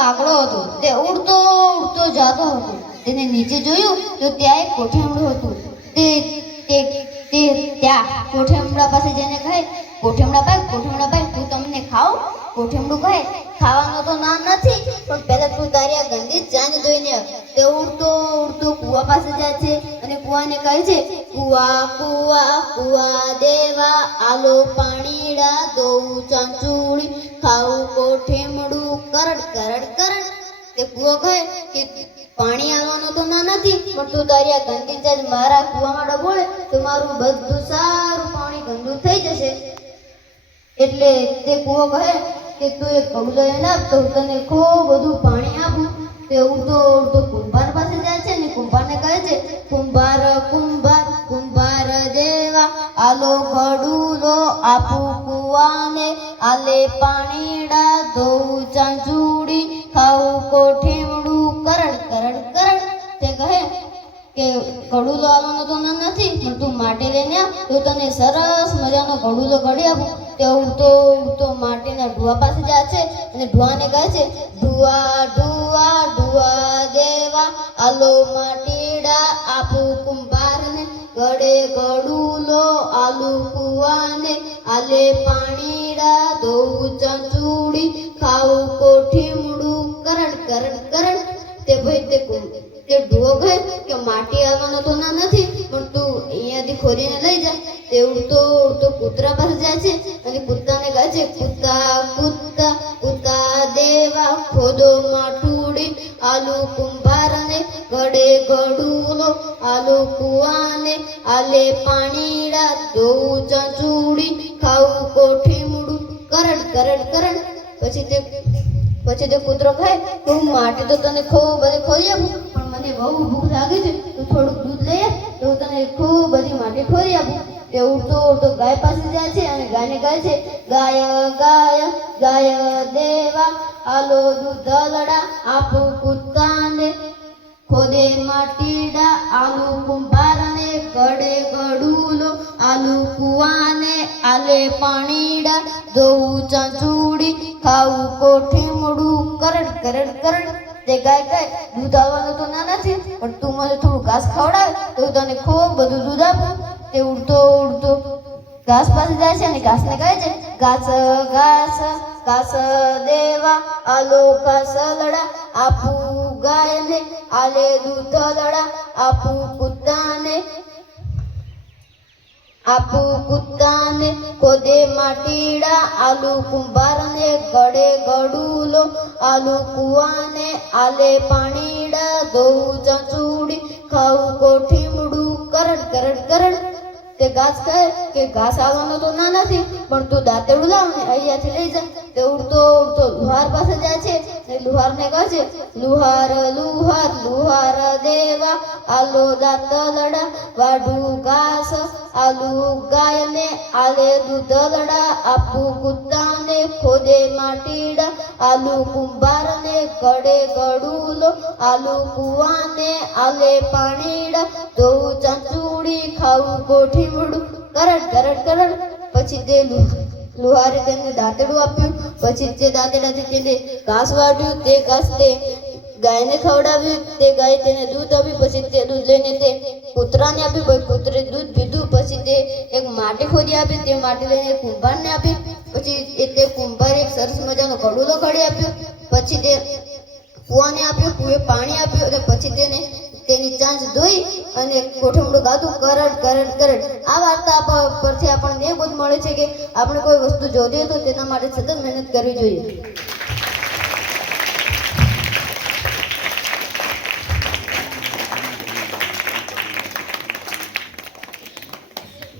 કાગડો હતો. તે ઉડતો ઉડતો જતો હતો. તેને નીચે જોયું તો ત્યાં એક કોઠેમડું હતું. તે તે તે ત્યાં કોઠેમડા પાસે જઈને કહે, કોઠેમડા ભાઈ, તું તમને ખાવ? કોઠેમડું કહે, ખાવાનો તો ના નથી, પણ પહેલા તું તારી આ ગંદી ચાંદ ધોઈને આવ. તે ઉડતો ઉડતો કુવા પાસે જાય છે અને કુવાને કહે છે, કુવા કુવા કુવા દેવા, આલો પાણીડા દોઉં ચાંચુડી, ખાવું કોઠેમડું કરડ કરડ કરડ. તે કુવો કહે કે પાણી આવવાનું તો ના નથી, પણ તું તારી આ ગંદી ચાંદ મારા કુવામાં ડબોળે તો મારું બધું સારું પાણી ગંદુ થઈ જશે. એટલે તે કુવો કહે કે તું એક પગલો એને આપ તો હું તને ખૂબ બધું પાણી આપું. તે ઉડતો ઉડતો કુંભાર પાસે જાય છે ને કુંભારને કહે છે, કુંભાર કુંભાર કુંભાર દેવા, આલો ઘડુલો આપું કુવાને, આલે પાણીડા ધોઉં ચાંચુડી, ખાવું કોઠેમડું કરડ કરડ કરડ. તે કહે કે ઘડુલો આવવાનો તો ના નથી, પણ તું માટી લઈને આવ તો તને સરસ મજાનો ઘડુલો ઘડી આપું. તે ઉડતો ઉડતો માટીના ઢુવા પાસે જાય છે અને ઢુવાને કહે છે, ઢુવા ઢુવા ઢુવા દેવા, આલો માટીડા આપું કુંભારને, ગળે ગડુલો આલુ કુવાને, આલે પાણીડા ધોઉં ચાંચુડી, ખાવું કોઠીમડું કરડ કરડ કરડ. તે ભાઈ તે ઢુવો કહે કે માટી આવવાનો તો ના નથી, પણ તું અહીંયાથી ખોરીને લઈ જા. તે ઉડતો ઉડતો કૂતરા પાસે જાય છે અને કૂતરાને કહે છે, કૂતા કૂતા કૂતા દેવા, ખોદો માટુડી, આલુ કુંભારને, ગળે ગડુલો આલુ કુવાને, આલે પાણીડા ધોઉં ચાંચુડી, ખાવું કોઠીમડું કરડ કરડ કરડ. પછી તે કૂતરો કહે કે હું માટી તો તને ખૂબ બધી ખોરી આપું, પણ મને બહુ ભૂખ લાગે છે, તું થોડુંક દૂધ લઈ આવ તો હું તને ખૂબ બધી માટી ખોરી આપું. તે ઉડતો ઉડતો ગાય પાસે જાય છે અને ગાયને કહે છે, ગાય ગાય ગાય દેવા, આલો દૂધ લડા આપું કૂતાને, ખોદે માટીડા આલુ કુંભારને, ગળે ગડુલો આલુ કુવાને, આલે પાણીડા ધોઉં ચાંચુડી, ખાવું કોઠીમડું કરડ કરડ કરડ. તે ગાય કહે, દૂધ આવવાનું તો ના નથી, પણ તું મને થોડું ઘાસ ખવડાવે તો હું તને ખૂબ બધું દૂધ આપું. તે ઉડતો ઉડતો ઘાસ પાસે જાય છે અને ઘાસને કહે છે, ઘાસ ઘાસ ઘાસ દેવા, આલો ઘાસ લડા આપું ગાયને, આલે દૂધ લડા આપું કૂતાને, ખોદે માટીડા આલુ કુંભારને, ગળે ગડુલો આલુ કુવાને, આલે પાણીડા ધોઉં ચાંચુડી, ખાવું કોઠીમડું કરડ કરડ કરડ. તે ઘાસ કહે કે ઘાસ આવવાનો તો ના નથી, પણ તું દાંતેડું લાવ ને અહીંયાથી લઈ જા. તે ઉડતો ઉડતો લુહાર પાસે જાય છે ને લુહારને કહે છે, લુહાર લુહાર લુહાર દેવા, આલો દાંત લડા વાઢું ઘાસ, આલુ ગાયને, આલે દૂધ લડા આપું કૂતાને, ખોદે માટીડા આલુ કુંભારને, ગળે ગડુલો આલુ કુવાને, આલે પાણીડા ધોઉં ચાંચુડી, ખાવું કોઠીમડું કરડ કરડ કરડ. પછી તે લુહારે તેને દાંતેડું આપ્યું. પછી તે દાંતેડાથી તેને ઘાસ વાઢ્યું. તે ઘાસ તે ગાયને ખવડાવ્યું. તે ગાય તેને દૂધ આપ્યું. પછી તે દૂધ લઈને તે કૂતરાને આપ્યું. પછી કૂતરે દૂધ પીધું. પછી તે એક માટી ખોદી આપી. તે માટી લઈને કુંભારને આપી. પછી તે કુંભારે એક સરસ મજાનો ઘડુલો ઘડી આપ્યો. પછી તે કૂવાને આપ્યું. કૂએ પાણી આપ્યું અને પછી તેની ચાંચ ધોઈ અને કોઠમડું ગાધું કરડ કરડ કરડ. આ વાર્તા પરથી આપણને એ બધું મળે છે કે આપણે કોઈ વસ્તુ જોતી હોય તો તેના માટે સતત મહેનત કરવી જોઈએ.